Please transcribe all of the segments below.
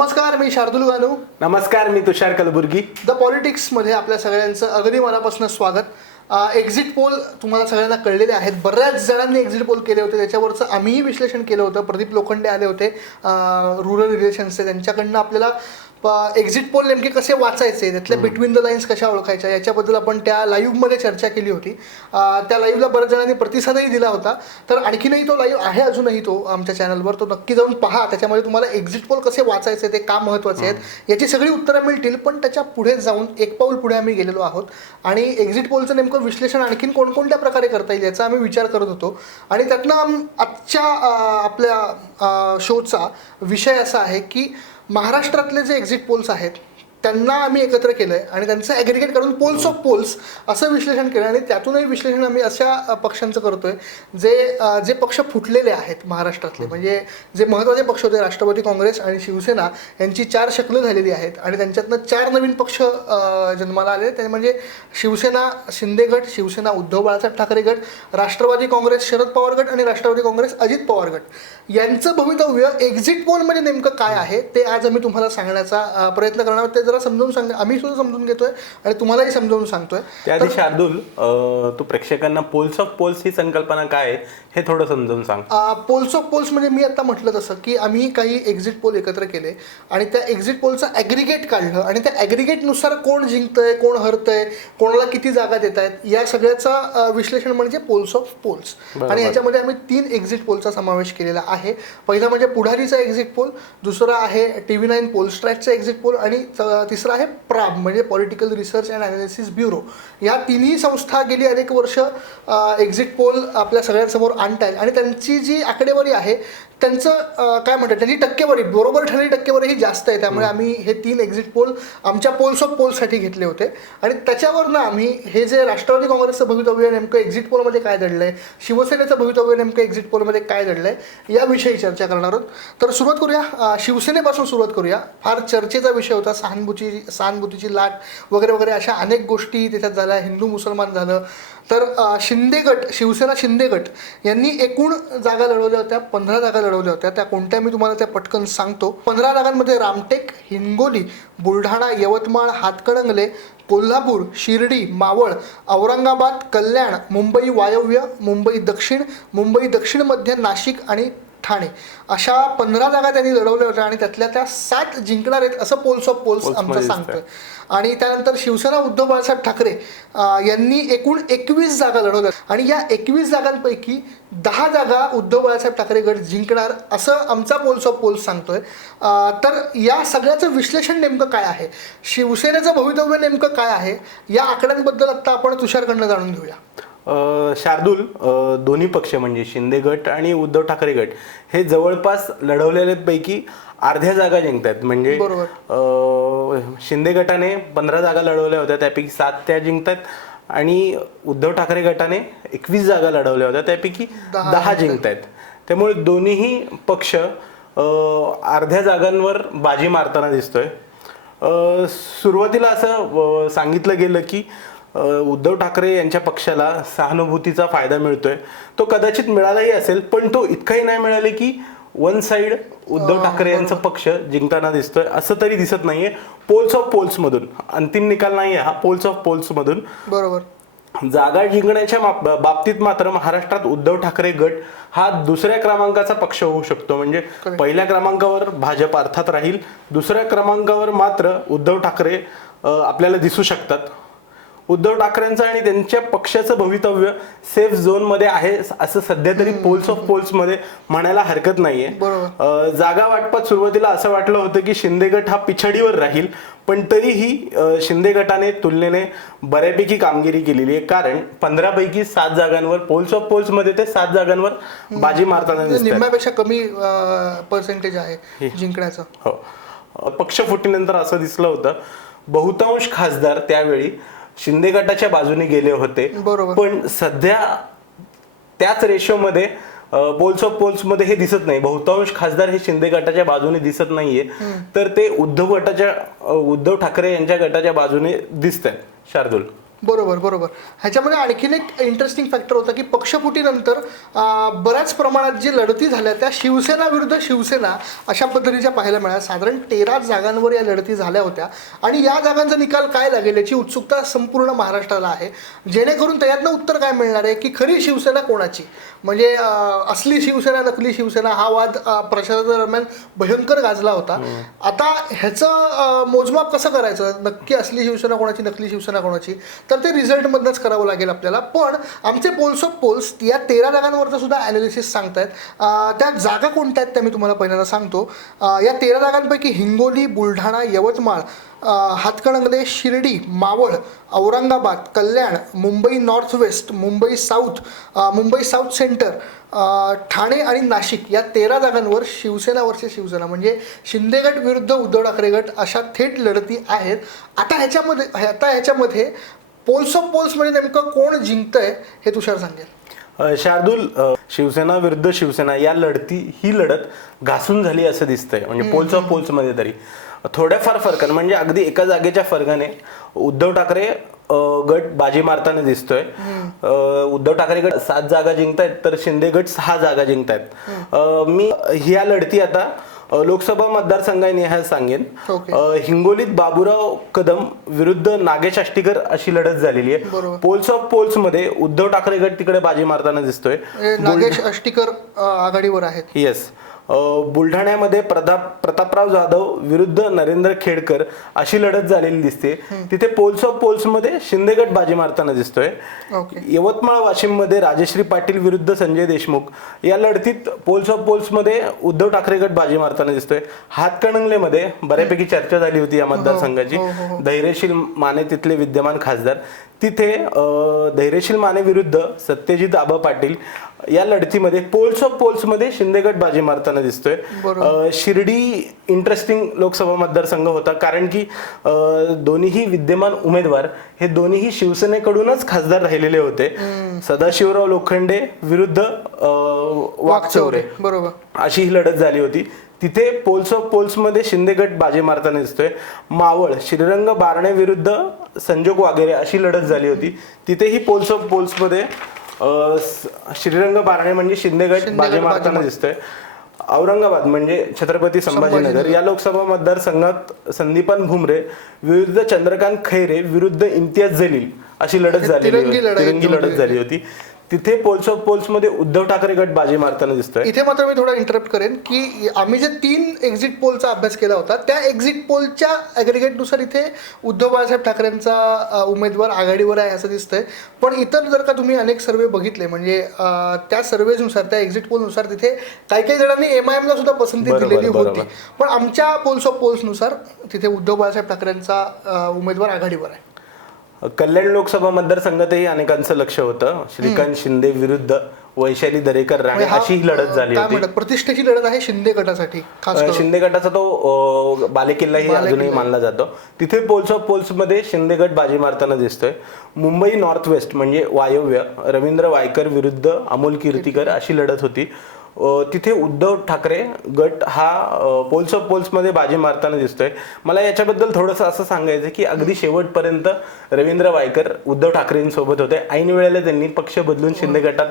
नमस्कार मी शार्दुल गानू. नमस्कार मी तुषार कलबुर्गी. द पॉलिटिक्समध्ये आपल्या सगळ्यांचं अगदी मनापासून स्वागत. एक्झिट पोल तुम्हाला सगळ्यांना कळलेले आहेत. बऱ्याच जणांनी एक्झिट पोल केले होते. त्याच्यावरचं आम्हीही विश्लेषण केलं होतं. प्रदीप लोखंडे आले होते रुरल रिलेशन्सचे त्यांच्याकडनं आपल्याला एक्झिट पोल नेमके कसे वाचायचे त्यातल्या बिटवीन द लाईन्स कशा ओळखायच्या याच्याबद्दल आपण त्या लाईव्हमध्ये चर्चा केली होती. त्या लाईव्हला बऱ्याच जणांनी प्रतिसादही दिला होता. तर आणखीनही तो लाईव्ह आहे अजूनही तो आमच्या चॅनलवर तो नक्की जाऊन पहा त्याच्यामध्ये तुम्हाला एक्झिट पोल कसे वाचायचे ते का महत्त्वाचे आहेत याची सगळी उत्तरं मिळतील पण त्याच्या पुढे जाऊन एक पाऊल पुढे आम्ही गेलेलो आहोत. आणि एक्झिट पोलचं नेमकं विश्लेषण आणखीन कोणकोणत्या प्रकारे करता येईल याचा आम्ही विचार करत होतो. आणि त्यातनं आजच्या आपल्या शोचा विषय असा आहे की महाराष्ट्रातले जे एक्झिट पोल्स आहेत त्यांना आम्ही एकत्र केलं आहे आणि त्यांचं ॲग्रिगेट करून पोल्स ऑफ पोल्स असं विश्लेषण केलं आणि त्यातूनही विश्लेषण आम्ही अशा पक्षांचं करतोय जे अ, जे पक्ष फुटलेले आहेत महाराष्ट्रातले. म्हणजे जे महत्त्वाचे पक्ष होते राष्ट्रवादी काँग्रेस आणि शिवसेना यांची चार शकलं झालेली आहेत आणि त्यांच्यातनं चार नवीन पक्ष जन्माला आले ते म्हणजे शिवसेना शिंदे गट शिवसेना उद्धव बाळासाहेब ठाकरे गट राष्ट्रवादी काँग्रेस शरद पवार गट आणि राष्ट्रवादी काँग्रेस अजित पवार गट. यांचं भवितव्य एक्झिट पोलमध्ये नेमकं काय आहे ते आज आम्ही तुम्हाला सांगण्याचा प्रयत्न करणार आहोत. ते जरा समजून सांग आम्ही सुद्धा समजून घेतोय आणि तुम्हालाही समजावून सांगतोय. त्याआधी शार्दूल तू प्रेक्षकांना पोल्स ऑफ पोल्स ही संकल्पना काय आहे हे थोडं समजावून सांग. पोल्स ऑफ पोल्स म्हणजे मी आता म्हटलं तसं की आम्ही काही एक्झिट पोल एकत्र केले आणि त्या एक्झिट पोलचं ॲग्रिगेट काढलं आणि त्या ॲग्रिगेटनुसार कोण जिंकतंय कोण हरतंय कोणाला किती जागा देत आहेत या सगळ्याचं विश्लेषण म्हणजे पोल्स ऑफ पोल्स आणि याच्यामध्ये आम्ही तीन एक्झिट पोलचा समावेश केलेला आहे. पहिला म्हणजे पुढारीचा एक्झिट पोल दुसरा आहे टी व्ही नाईन पोल स्ट्रॅटचा एक्झिट पोल आणि तिसरा आहे प्राब म्हणजे political research and analysis bureau या तिन्ही संस्था गेली अनेक वर्ष एक्झिट पोल आपल्या सगळ्यांसमोर आणत आहेत आणि त्यांची जी आकडेवारी आहे त्यांचं काय म्हणतात त्यांची टक्केवारी बरोबर ठरलेली टक्केवारी ही जास्त आहे. त्यामुळे आम्ही हे तीन एक्झिट पोल आमच्या पोल्स ऑफ पोलसाठी घेतले होते. आणि त्याच्यावरनं आम्ही हे जे राष्ट्रवादी काँग्रेसचं भवितव्य नेमकं एक्झिट पोलमध्ये काय दडलं आहे शिवसेनेचं भवितव्य नेमकं एक्झिट पोलमध्ये काय दडलं आहे याविषयी चर्चा करणार आहोत. तर सुरुवात करूया. शिवसेनेपासून सुरुवात करूया. फार चर्चेचा विषय होता सहानुभूती सहानुभूतीची लाट वगैरे वगैरे अशा अनेक गोष्टी त्याच्यात झाल्या. हिंदू मुसलमान झालं. तर शिंदेगट शिंदे गट शिवसेना शिंदे गट यांनी एकूण जागा लढवल्या होत्या पंधरा जागा लढवल्या होत्या. त्या कोणत्या मी तुम्हाला त्या पटकन सांगतो. पंधरा जागांमध्ये रामटेक हिंगोली बुलढाणा यवतमाळ हातकणंगले कोल्हापूर शिर्डी मावळ औरंगाबाद कल्याण मुंबई वायव्य मुंबई दक्षिण मुंबई दक्षिण मध्य नाशिक आणि ठाणे. अशा पंधरा जागा त्यांनी लढवल्या होत्या आणि त्यातल्या त्या सात जिंकणार आहेत असं पोल्स ऑफ पोल्स आमचं सांगतोय. आणि त्यानंतर शिवसेना उद्धव बाळासाहेब ठाकरे यांनी एकूण एकवीस जागा लढवल्या. आणि या एकवीस जागांपैकी दहा जागा उद्धव बाळासाहेब ठाकरे गट जिंकणार असं आमचा पोल्स ऑफ पोल्स सांगतोय. तर या सगळ्याचं विश्लेषण नेमकं काय आहे? शिवसेनेचं भवितव्य नेमकं काय आहे? या आकड्यांबद्दल आत्ता आपण तुषारकडनं जाणून घेऊया. शार्दूल दोन्ही पक्ष म्हणजे शिंदे गट आणि उद्धव ठाकरे गट हे जवळपास लढवलेल्यापैकी अर्ध्या जागा जिंकतात म्हणजे शिंदे गटाने पंधरा जागा लढवल्या होत्या त्यापैकी सात त्या जिंकतात आणि उद्धव ठाकरे गटाने एकवीस जागा लढवल्या होत्या त्यापैकी दहा जिंकतायत. त्यामुळे दोन्हीही पक्ष अर्ध्या जागांवर बाजी मारताना दिसतोय. सुरुवातीला असं सांगितलं गेलं की उद्धव ठाकरे यांच्या पक्षाला सहानुभूतीचा फायदा मिळतोय. तो कदाचित मिळालाही असेल पण तो इतकाही नाही मिळाले की वन साइड उद्धव ठाकरे यांचा पक्ष जिंकताना दिसतोय. असं तरी दिसत नाहीये. पोल्स ऑफ पोल्स मधून अंतिम निकाल नाहीये हा पोल्स ऑफ पोल्स मधून बरोबर. जागा जिंकण्याच्या बाबतीत मात्र महाराष्ट्रात उद्धव ठाकरे गट हा दुसऱ्या क्रमांकाचा पक्ष होऊ शकतो. म्हणजे पहिल्या क्रमांकावर भाजप अर्थात राहील. दुसऱ्या क्रमांकावर मात्र उद्धव ठाकरे आपल्याला दिसू शकतात. उद्धव ठाकरेंचं आणि त्यांच्या पक्षाचं भवितव्य सेफ झोनमध्ये आहे. असं सध्या तरी पोल्स ऑफ पोल्समध्ये म्हणायला हरकत नाहीये. जागा वाटपात सुरुवातीला असं वाटलं होतं की शिंदे गट हा पिछडीवर राहील पण तरीही शिंदे गटाने तुलनेने बऱ्यापैकी कामगिरी केलेली आहे. कारण पंधरा पैकी सात जागांवर पोल्स ऑफ पोल्समध्ये ते सात जागांवर बाजी मारताना म्हणजे दिसतात. निम्म्यापेक्षा कमी पर्सेंटेज आहे जिंकण्याचं. हो. पक्ष फुटीनंतर असं दिसलं होतं. बहुतांश खासदार त्यावेळी शिंदे गटाच्या बाजूने गेले होते. पण सध्या त्याच रेशोमध्ये पोल्स ऑफ पोल्समध्ये हे दिसत नाही. बहुतांश खासदार हे शिंदे गटाच्या बाजूने दिसत नाहीये. तर ते उद्धव गटाच्या उद्धव ठाकरे यांच्या गटाच्या बाजूने दिसत आहेत शार्दूल. बरोबर बरोबर. ह्याच्यामध्ये आणखीन एक इंटरेस्टिंग फॅक्टर होता की पक्षफुटीनंतर बऱ्याच प्रमाणात जी लढती झाल्या त्या शिवसेना विरुद्ध शिवसेना अशा पद्धतीच्या पाहायला मिळाल्या. साधारण तेरा जागांवर या लढती झाल्या होत्या. आणि या जागांचा निकाल काय लागेल याची उत्सुकता संपूर्ण महाराष्ट्राला आहे. जेणेकरून त्याच्यातनं उत्तर काय मिळणार आहे की खरी शिवसेना कोणाची? म्हणजे असली शिवसेना नकली शिवसेना हा वाद अं, प्रचारादरम्यान भयंकर गाजला होता. आता ह्याचं मोजमाप कसं करायचं? नक्की असली शिवसेना कोणाची नकली शिवसेना कोणाची? तर ते रिझल्टमधनंच करावं लागेल आपल्याला. पण आमचे पोल्स ऑफ पोल्स या तेरा जागांवरचं सुद्धा ॲनालिसिस सांगतायत. त्या जागा कोणत्या आहेत त्या मी तुम्हाला पहिल्यांदा सांगतो. या तेरा जागांपैकी Hingoli Buldhana Yavatmal Hatkanangale Shirdi Maval Aurangabad Kalyan Mumbai north west Mumbai south Mumbai south centre Thane आणि नाशिक या तेरा जागांवर शिवसेना वर्ष शिवसेना म्हणजे शिंदेगट विरुद्ध उद्धव ठाकरे गट अशा थेट लढती आहेत. आता ह्याच्यामध्ये आता ह्याच्यामध्ये पोल्स ऑफ पोल्स म्हणजे नेमकं कोण जिंकतंय हे तुषार सांगेल. शार्दूल शिवसेना विरुद्ध शिवसेना या लढती ही लढत घासून झाली असं दिसतंय. म्हणजे पोल्स ऑफ पोल्समध्ये तरी. थोड्याफार फरकाने म्हणजे अगदी एका जागेच्या फरकाने उद्धव ठाकरे गट बाजी मारताना दिसतोय. उद्धव ठाकरे गट सात जागा जिंकतायत तर शिंदे गट सहा जागा जिंकतायत. मी ह्या लढती आता लोकसभा मतदारसंघाने सांगेन. ओके. अ, हिंगोलीत बाबूराव कदम विरुद्ध नागेश आष्टीकर अशी लढत झालेली आहे. पोल्स ऑफ पोल्समध्ये उद्धव ठाकरे गट तिकडे बाजी मारताना दिसतोय. नागेश अष्टीकर अं, आघाडीवर आहेत. येस बुलढाण्यामध्ये प्रताप प्रतापराव जाधव विरुद्ध नरेंद्र खेडकर अशी लढत झालेली दिसते. तिथे पोल्स ऑफ पोल्समध्ये शिंदे गट बाजी मारताना दिसतोय. यवतमाळ वाशिममध्ये राजश्री पाटील विरुद्ध संजय देशमुख या लढतीत पोल्स ऑफ पोल्समध्ये उद्धव ठाकरे गट बाजी मारताना दिसतोय. हातकणंगलेमध्ये बऱ्यापैकी चर्चा झाली होती या मतदारसंघाची. हो, हो, हो. धैर्यशील माने तिथले विद्यमान खासदार. तिथे धैर्यशील माने विरुद्ध सत्यजित आबा पाटील या लढतीमध्ये पोल्स ऑफ पोल्समध्ये शिंदे गट बाजी मारताना दिसतोय. शिर्डी इंटरेस्टिंग लोकसभा मतदारसंघ होता कारण की दोन्हीही विद्यमान उमेदवार हे दोन्हीही शिवसेनेकडूनच खासदार राहिलेले होते. सदाशिवराव लोखंडे विरुद्ध वाकचौरे बरोबर. अशी ही लढत झाली होती. तिथे पोल्स ऑफ पोल्समध्ये शिंदे गट बाजी मारताना दिसतोय. मावळ श्रीरंग बारणे विरुद्ध संजोग वागेरे अशी लढत झाली होती. तिथेही पोल्स ऑफ पोल्समध्ये अं, स- श्रीरंग बारणे म्हणजे शिंदे गट शिंदे बाजी मारताना मार- दिसतोय. औरंगाबाद म्हणजे छत्रपती संभाजीनगर. या लोकसभा मतदारसंघात संदीपान भुमरे विरुद्ध चंद्रकांत खैरे विरुद्ध इम्तियाज जलील अशी लढत तिरंगी तिरंगी लढत. झाली होती. तिथे पोल्स ऑफ पोल्समध्ये उद्धव ठाकरे गट बाजी मारताना दिसतोय. इथे मात्र मी थोडा इंटरप्ट करेन की आम्ही जे तीन एक्झिट पोलचा अभ्यास केला होता त्या एक्झिट पोलच्या ॲग्रिगेटनुसार इथे उद्धव बाळासाहेब ठाकरेंचा उमेदवार आघाडीवर आहे असं दिसतंय. पण इतर जर का तुम्ही अनेक सर्वे बघितले म्हणजे त्या सर्वेनुसार त्या एक्झिट पोलनुसार तिथे काही काही जणांनी एम आय एमला सुद्धा पसंती दिलेली होती. पण आमच्या पोल्स ऑफ पोल्सनुसार तिथे उद्धव बाळासाहेब ठाकरेंचा उमेदवार आघाडीवर आहे. कल्याण लोकसभा मतदारसंघातही अनेकांचं लक्ष होतं. श्रीकांत शिंदे विरुद्ध वैशाली दरेकर राणे म्हणजे हा, अशी ही लढत झाली काय होती. म्हणतात प्रतिष्ठेची लढत आहे शिंदे गटासाठी खास अ, करून. शिंदे गटाचा तो अ, बालेकिल्लाही बालेकिल्ला. अजूनही मानला जातो. तिथे पोल्स ऑफ पोल्समध्ये शिंदे गट बाजी मारताना दिसतोय. मुंबई नॉर्थ वेस्ट म्हणजे वायव्य रवींद्र वायकर विरुद्ध अमोल कीर्तीकर अशी लढत होती. तिथे उद्धव ठाकरे गट हा पोल्स ऑफ पोल्समध्ये बाजी मारताना दिसतोय. मला याच्याबद्दल थोडंसं असं सांगायचं की अगदी शेवटपर्यंत रवींद्र वायकर उद्धव ठाकरेंसोबत होते. ऐन वेळेला त्यांनी पक्ष बदलून शिंदे गटात.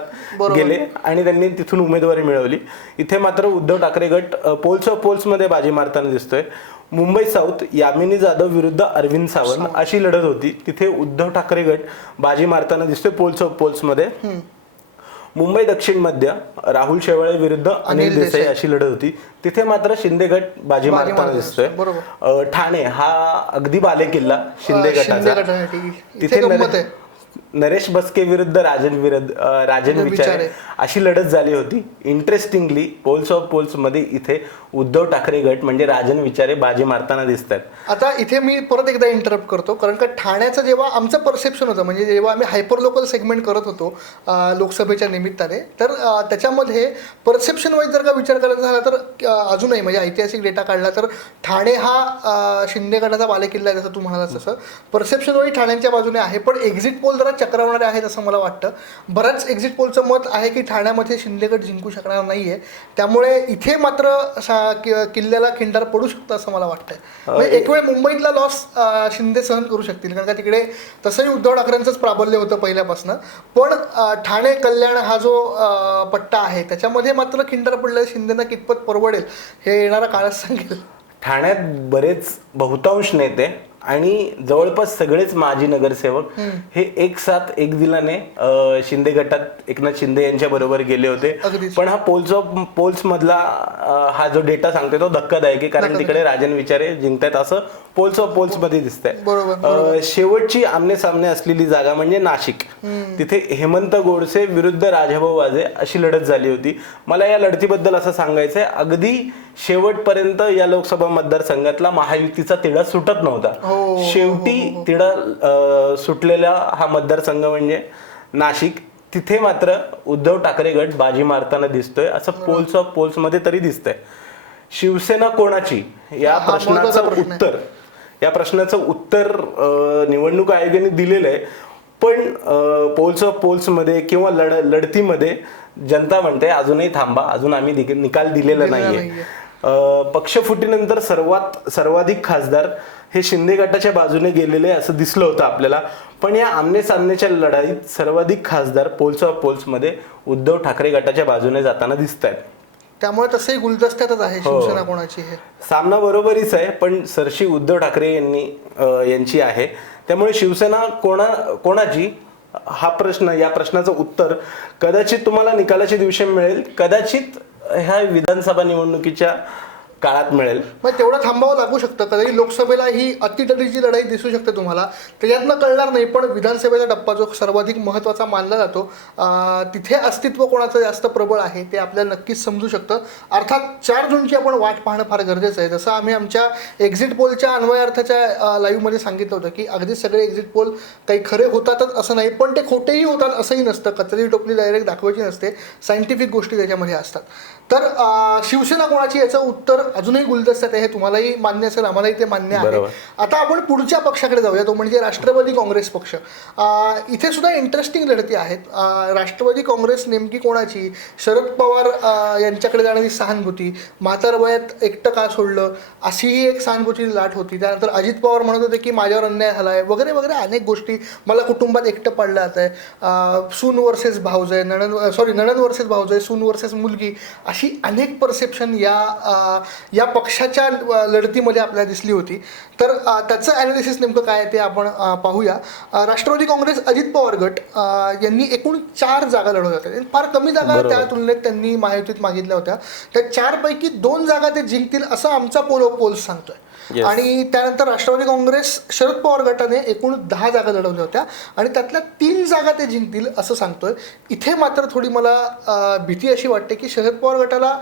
गेले आणि त्यांनी तिथून उमेदवारी मिळवली. इथे मात्र उद्धव ठाकरे गट पोल्स ऑफ पोल्समध्ये बाजी मारताना दिसतोय. मुंबई साऊथ यामिनी जाधव विरुद्ध अरविंद सावंत अशी लढत होती. तिथे उद्धव ठाकरे गट बाजी मारताना दिसतोय पोल्स ऑफ पोल्समध्ये. मुंबई दक्षिण मध्य राहुल शेवाळे विरुद्ध अनिल देसाई. अशी लढत होती. तिथे मात्र शिंदे गट बाजी मारताना दिसतोय. ठाणे हा अगदी बालेकिल्ला शिंदे अ, शिंदे गटाचा. तिथे नरेश बस्के विरुद्ध राजन विरुद्ध राजन विचारे. अशी लढत झाली होती. इंटरेस्टिंगली पोल्स ऑफ पोल्समध्ये इथे उद्धव ठाकरे गट म्हणजे राजन विचारे बाजी मारताना दिसतात. आता इथे मी परत एकदा इंटरप्ट करतो कारण का ठाण्याचं जेव्हा आमचं परसेप्शन होतं म्हणजे जेव्हा आम्ही हायपर लोकल सेगमेंट करत होतो लोकसभेच्या निमित्ताने तर त्याच्यामध्ये परसेप्शन वाईज जर का विचार करायचा झाला तर अजूनही म्हणजे ऐतिहासिक डेटा काढला तर ठाणे हा शिंदे गटाचा बालेकिल्ला आहे जसं तू म्हणालास तसं. परसेप्शन वाईज ठाण्याच्या बाजूने आहे पण एक्झिट पोल जरा चक्रावणारे आहेत असं मला वाटतं. बऱ्याच एक्झिट पोलचं मत आहे की ठाण्यामध्ये शिंदेगड जिंकू शकणार नाहीये. त्यामुळे इथे मात्र किल्ल्याला खिंडार पडू शकतं असं मला वाटतंय. म्हणजे एक वेळ मुंबईतला लॉस शिंदे सहन करू शकतील. कारण का तिकडे तसंही उद्धव ठाकरेंचंच प्राबल्य होतं पहिल्यापासून. पण ठाणे कल्याण हा जो पट्टा आहे त्याच्यामध्ये मात्र खिंडार पडलेल्या शिंदेना कितपत परवडेल हे येणारा काळच सांगेल. ठाण्यात बरेच बहुतांश नेते आणि जवळपास सगळेच माजी नगरसेवक हे एक साथ एक दिलाने शिंदे गटात एकनाथ शिंदे यांच्या बरोबर गेले होते. पण हा पोल्स पोल्स मधला हा जो डेटा सांगतोय तो धक्कादायक आहे कारण तिकडे राजन विचारे जिंकतायत असं पोल्स ऑफ पोल्समध्ये बरोबर, अं, शेवटची आमने सामने असलेली जागा म्हणजे नाशिक. तिथे हेमंत गोडसे विरुद्ध राजाभाऊ वाजे अशी लढत झाली होती. मला या लढतीबद्दल असं सांगायचंय अगदी शेवटपर्यंत या लोकसभा मतदारसंघातला महायुतीचा तिढा सुटत नव्हता. हो, शेवटी तिढा सुटलेला हा मतदारसंघ म्हणजे नाशिक. तिथे मात्र उद्धव ठाकरे गट बाजी मारताना दिसतोय असं पोल्स ऑफ पोल्समध्ये तरी दिसतंय. शिवसेना कोणाची? या हा महत्त्वाचा प्रश्नाचं प्रश्न आहे. उत्तर. या प्रश्नाचं उत्तर अं, निवडणूक आयोगाने दिलेलं आहे पण पोल्स ऑफ पोल्समध्ये किंवा लढ लढतीमध्ये जनता म्हणते अजूनही थांबा अजून आम्ही निकाल दिलेला दिलेला नाहीये. नाहीये. अं, पक्षफुटीनंतर सर्वात सर्वाधिक खासदार हे शिंदे गटाच्या बाजूने गेलेले असं दिसलं होतं आपल्याला. पण या आमने सामनेच्या लढाईत सर्वाधिक खासदार पोल्स ऑफ पोल्समध्ये उद्धव ठाकरे गटाच्या बाजूने जाताना दिसत आहेत त्यामुळे तसंही गुलदस्त्यातच आहे शिवसेना कोणाची हे. सामना बरोबरीच आहे पण सरशी उद्धव ठाकरे यांनी यांची आहे. त्यामुळे शिवसेना कोणा कोणाची? हा प्रश्न या प्रश्नाचं उत्तर कदाचित तुम्हाला निकालाच्या दिवशी मिळेल. कदाचित ह्या विधानसभा निवडणुकीच्या काळात मिळेल. मग तेवढं थांबावं लागू शकतं. कधी लोकसभेला ही अतिदरीची लढाई दिसू शकते तुम्हाला. त्याच्यातनं कळणार नाही पण विधानसभेचा टप्पा जो सर्वाधिक महत्त्वाचा मानला जातो तिथे अस्तित्व कोणाचं जास्त प्रबळ आहे ते आपल्याला नक्कीच समजू शकतं. अर्थात चार जूनची आपण वाट पाहणं फार गरजेचं आहे. जसं आम्ही आमच्या एक्झिट पोलच्या अन्वयार्थाच्या लाईव्हमध्ये सांगितलं होतं की अगदी सगळे एक्झिट पोल काही खरे होतातच असं नाही पण ते खोटेही होतात असंही नसतं. कचरी टोपली डायरेक्ट दाखवायची नसते. सायंटिफिक गोष्टी त्याच्यामध्ये असतात. तर शिवसेना कोणाची याचं उत्तर अजूनही गुलदस्त्यात आहे हे तुम्हालाही मान्य असेल आम्हालाही ते मान्य आहे. आता आपण पुढच्या पक्षाकडे जाऊया तो म्हणजे राष्ट्रवादी काँग्रेस पक्ष. इथे सुद्धा इंटरेस्टिंग लढती आहेत. राष्ट्रवादी काँग्रेस नेमकी कोणाची? शरद पवार यांच्याकडे जाणारी सहानुभूती. म्हातार वयात एकटं का सोडलं? अशीही एक सहानुभूतीची लाट होती. त्यानंतर अजित पवार म्हणत होते की माझ्यावर अन्याय झाला आहे वगैरे वगैरे अनेक गोष्टी मला कुटुंबात एकटं पडलं जात आहे सून वर्सेस भाऊजय नणन सॉरी नणन वर्सेस भाऊजय सून वर्सेस मुलगी अशी अनेक परसेप्शन या या पक्षाच्या लढतीमध्ये आपल्याला दिसली होती. तर त्याचं ॲनालिसिस नेमकं काय आहे ते आपण पाहूया. राष्ट्रवादी काँग्रेस अजित पवार गट यांनी एकूण चार जागा लढवल्या होत्या. फार कमी जागा. त्या तुलनेत त्यांनी महायुतीत मागितल्या होत्या. त्या चारपैकी दोन जागा ते जिंकतील असं आमचा पोल पोल्स सांगतोय. Yes. आणि त्यानंतर राष्ट्रवादी काँग्रेस शरद पवार गटाने एकूण दहा जागा लढवल्या होत्या. आणि त्यातल्या तीन जागा ते जिंकतील असं सांगतोय. इथे मात्र थोडी मला भीती अशी वाटते की शरद पवार गटाला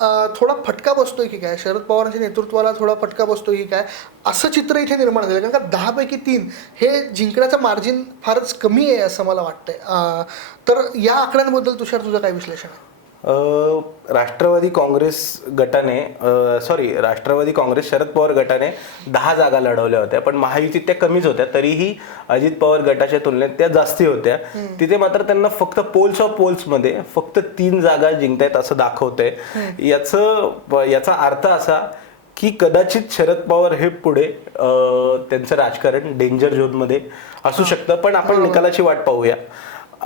थोडा फटका बसतोय की काय? शरद पवारांच्या नेतृत्वाला थोडा फटका बसतोय की काय? असं चित्र इथे निर्माण झालं कारण का दहापैकी तीन हे जिंकण्याचं मार्जिन फारच कमी आहे असं मला वाटतंय. तर या आकड्यांबद्दल तुषार तुझं काय विश्लेषण आहे? राष्ट्रवादी काँग्रेस गटाने सॉरी राष्ट्रवादी काँग्रेस शरद पवार गटाने दहा जागा लढवल्या होत्या पण महायुतीत त्या कमीच होत्या तरीही अजित पवार गटाच्या तुलनेत त्या जास्ती होत्या. तिथे मात्र त्यांना फक्त पोल्स ऑफ पोल्समध्ये फक्त तीन जागा जिंकतायत असं दाखवतंय. याचं याचा अर्थ असा की कदाचित शरद पवार हे पुढे त्यांचं राजकारण डेंजर झोनमध्ये असू शकतं पण आपण निकालाची वाट पाहूया.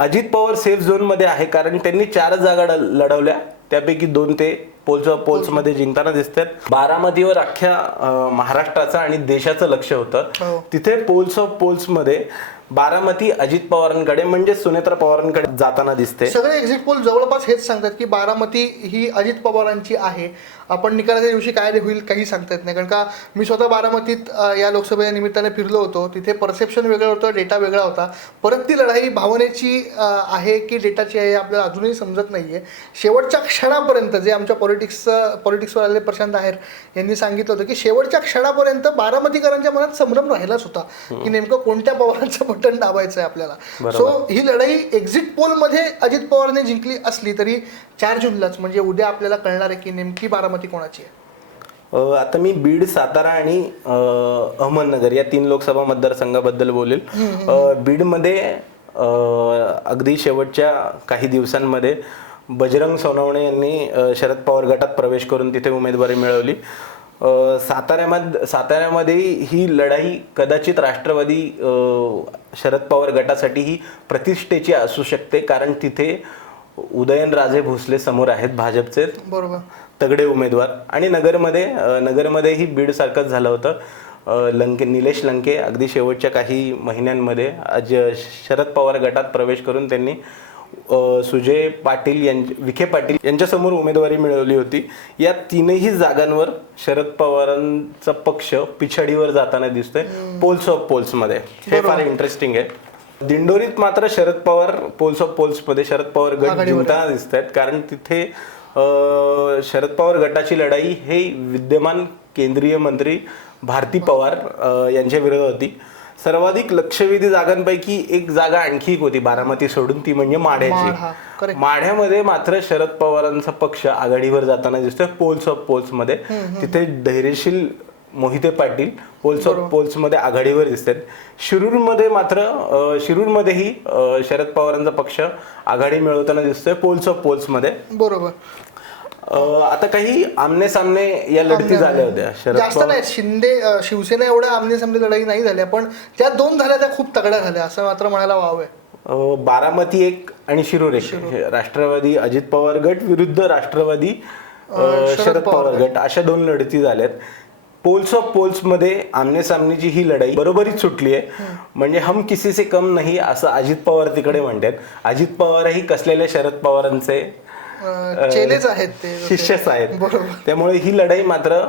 अजित पवार सेफ झोनमध्ये आहे कारण त्यांनी चार जागा लढवल्या. त्यापैकी दोन ते पोल्स पोल्समध्ये जिंकताना दिसतात. बारामतीवर अख्ख्या महाराष्ट्राचं आणि देशाचं लक्ष होतं. हो. तिथे पोल्स ऑफ पोल्समध्ये बारामती अजित पवारांकडे म्हणजे सुनेत्रा पवारांकडे जाताना दिसते. सगळे एक्झिट पोल जवळपास हेच सांगतात की बारामती ही अजित पवारांची आहे. आपण निकालाच्या दिवशी काय होईल काही सांगता येत नाही. कारण का मी स्वतः बारामतीत या लोकसभेच्या निमित्ताने फिरलो होतो. तिथे परसेप्शन वेगळं होतं डेटा वेगळा होता. परत ती लढाई भावनेची आहे की डेटाची आहे आपल्याला अजूनही समजत नाही आहे शेवटच्या क्षणापर्यंत जे आमच्या पॉलिटिक्सचं पॉलिटिक्सवर आलेले प्रशांत आहेर यांनी सांगितलं होतं की शेवटच्या क्षणापर्यंत बारामतीकरांच्या मनात संभ्रम राहिलाच होता. की नेमकं कोणत्या पवारांचं बटन दाबायचं आहे आपल्याला सो ही लढाई एक्झिट पोलमध्ये अजित पवारने जिंकली असली तरी चार जूनलाच म्हणजे उद्या आपल्याला कळणार आहे की नेमकी बारामती कोणाची आहे. आता मी बीड सातारा आणि अहमदनगर या तीन लोकसभा मतदारसंघाबद्दल बोलेल. बीडमध्ये अगदी शेवटच्या काही दिवसांमध्ये बजरंग सोनवणे यांनी शरद पवार गटात प्रवेश करून तिथे उमेदवारी मिळवली. साताऱ्यामध्ये साताऱ्यामध्ये ही लढाई कदाचित राष्ट्रवादी शरद पवार गटासाठी ही प्रतिष्ठेची असू शकते कारण तिथे उदयनराजे भोसले समोर आहेत भाजपचे. बरोबर. तगडे उमेदवार. आणि नगरमध्ये नगरमध्येही बीड सारखंच झालं होतं. लंके निलेश लंके अगदी शेवटच्या काही महिन्यांमध्ये आज शरद पवार गटात प्रवेश करून त्यांनी सुजय पाटील यांच्या विखे पाटील यांच्यासमोर उमेदवारी मिळवली होती. या तीनही जागांवर शरद पवारांचा पक्ष पिछाडीवर जाताना दिसतोय. पोल्स ऑफ पोल्समध्ये. हे फार इंटरेस्टिंग आहे. दिंडोरीत मात्र शरद पवार पोल्स ऑफ पोल्समध्ये शरद पवार गट जिंकताना दिसत आहेत कारण तिथे शरद पवार गटाची लढाई हे विद्यमान केंद्रीय मंत्री भारती पवार यांच्या विरोधात होती. सर्वाधिक लक्षवेधी जागांपैकी एक जागा आणखी एक होती बारामती सोडून ती म्हणजे माढा, माढ्याची. माढ्यामध्ये मात्र शरद पवारांचा पक्ष आघाडीवर जाताना दिसतोय पोल्स ऑफ पोल्समध्ये. तिथे धैर्यशील मोहिते पाटील पोल्स ऑफ पोल्समध्ये आघाडीवर दिसतात. शिरूरमध्ये मात्र शिरूरमध्येही शरद पवारांचा पक्ष आघाडी मिळवताना दिसतोय पोल्स ऑफ पोल्समध्ये बरोबर आता काही आमने सामने या लढती झाल्या होत्या शरद जास्त नाही शिंदे शिवसेना एवढ्या आमने सामने लढाई नाही झाल्या पण त्या दोन झाल्या त्या खूप तगड्या झाल्या असं मात्र म्हणायला वाव आहे. बारामती एक आणि शिरूर एक. राष्ट्रवादी अजित पवार गट विरुद्ध राष्ट्रवादी शरद पवार गट. अशा दोन लढती झाल्यात. पोल्स ऑफ पोल्समध्ये आमने सामनेची ही लढाई बरोबरीच सुटली आहे म्हणजे हम किसी से कम नाही असं अजित पवार तिकडे म्हणतात. अजित पवारही कसलेल्या शरद पवारांचे चेलेच आहेत ते. शिष्यच आहेत. बरोबर. त्यामुळे ही लढाई मात्र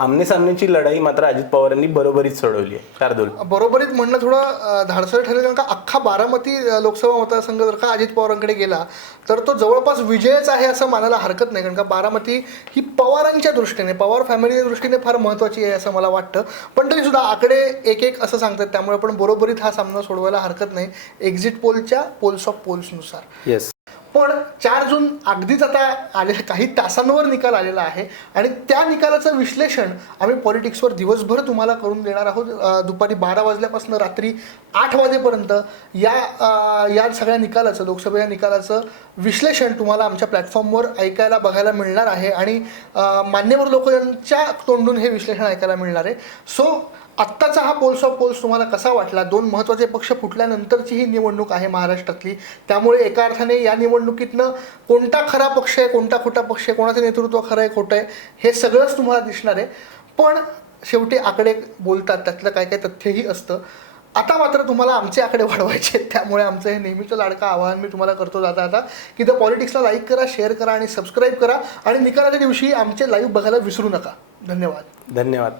आमने सामनेची लढाई मात्र अजित पवारांनी बरोबरीच सोडवली आहे. शार्दूल. बरोबरीत म्हणणं थोडं धाडसर ठरेल कारण का अख्खा बारामती लोकसभा मतदारसंघ जर का अजित पवारांकडे गेला तर तो जवळपास विजयच आहे असं मानायला हरकत नाही कारण का बारामती ही पवारांच्या दृष्टीने पवार फॅमिलीच्या दृष्टीने फार महत्त्वाची आहे असं मला वाटतं. पण तरी सुद्धा आकडे एक एक असं सांगतात त्यामुळे पण बरोबरीत हा सामना सोडवायला हरकत नाही. एक्झिट पोलच्या पोल्स ऑफ पोल्सनुसार येस पण चार जून अगदीच आता आलेल्या काही तासांवर निकाल आलेला आहे. आणि त्या निकालाचं विश्लेषण आम्ही पॉलिटिक्सवर दिवसभर तुम्हाला करून देणार आहोत. दुपारी बारा वाजल्यापासून रात्री आठ वाजेपर्यंत या या सगळ्या निकालाचं लोकसभेच्या निकालाचं विश्लेषण तुम्हाला आमच्या प्लॅटफॉर्मवर ऐकायला बघायला मिळणार आहे. आणि मान्यवर लोकांच्या तोंडून हे विश्लेषण ऐकायला मिळणार आहे. सो आत्ताचा हा पोल्स ऑफ पोल्स तुम्हाला कसा वाटला? दोन महत्त्वाचे पक्ष फुटल्यानंतरची ही निवडणूक आहे महाराष्ट्रातली. त्यामुळे एका अर्थाने या निवडणुकीतनं कोणता खरा पक्ष आहे कोणता खोटा पक्ष आहे कोणाचं नेतृत्व खरं आहे खोटं आहे हे सगळंच तुम्हाला दिसणार आहे. पण शेवटी आकडे बोलतात त्यातलं काय काय तथ्यही असतं. आता मात्र तुम्हाला आमचे आकडे वाढवायचे आहेत. त्यामुळे आमचं हे नेहमीचं लाडकं आवाहन मी तुम्हाला करतो जाता आता की द पॉलिटिक्सला लाईक करा शेअर करा आणि सबस्क्राईब करा. आणि निकालाच्या दिवशी आमचे लाईव्ह बघायला विसरू नका. धन्यवाद. धन्यवाद.